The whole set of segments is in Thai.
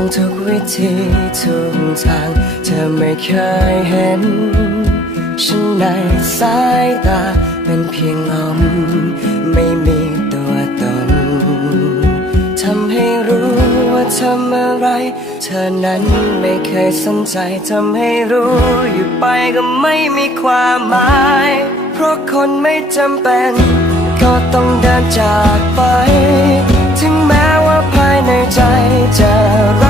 องทุกวิธีทุกทาง เธอไม่เคยเห็น ฉันในสายตาเป็นเพียงลมไม่มีตัวตน ทำให้รู้ว่าทำอะไร เธอนั้นไม่เคยสนใจ ทำให้รู้อยู่ไปก็ไม่มีความหมาย เพราะคนไม่จำเป็น ก็ต้องเดินจากไป ถึงแม้ว่าภายในใจจะรัก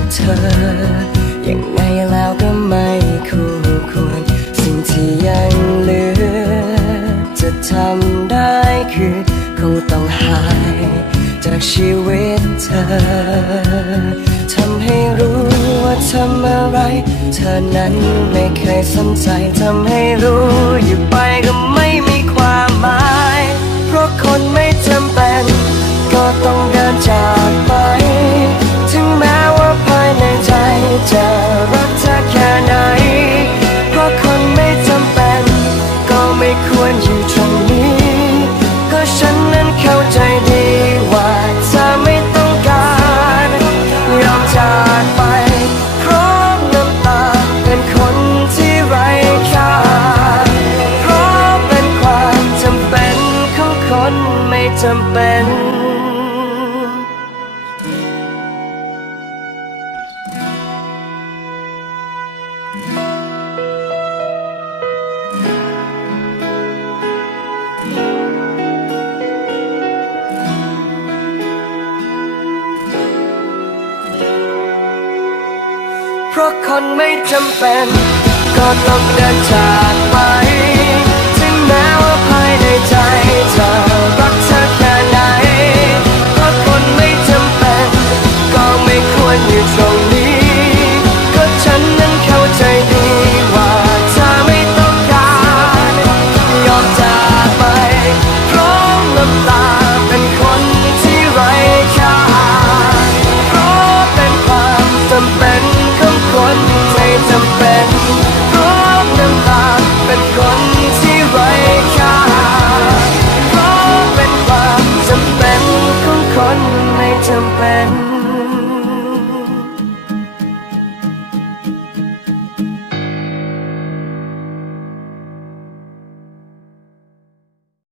กับเธอ ยังไงแล้วก็ไม่คู่ควร สิ่งที่ยังเหลือ จะทำได้คือคงต้องหาย จากชีวิตเธอ ทำให้รู้ว่าทำอะไร เธอนั้นไม่เคยสนใจ ทำให้รู้อยู่ไปก็ไม่มี จำเป็น เพราะคนไม่จำเป็น ก็ต้องเดินจากไปถึง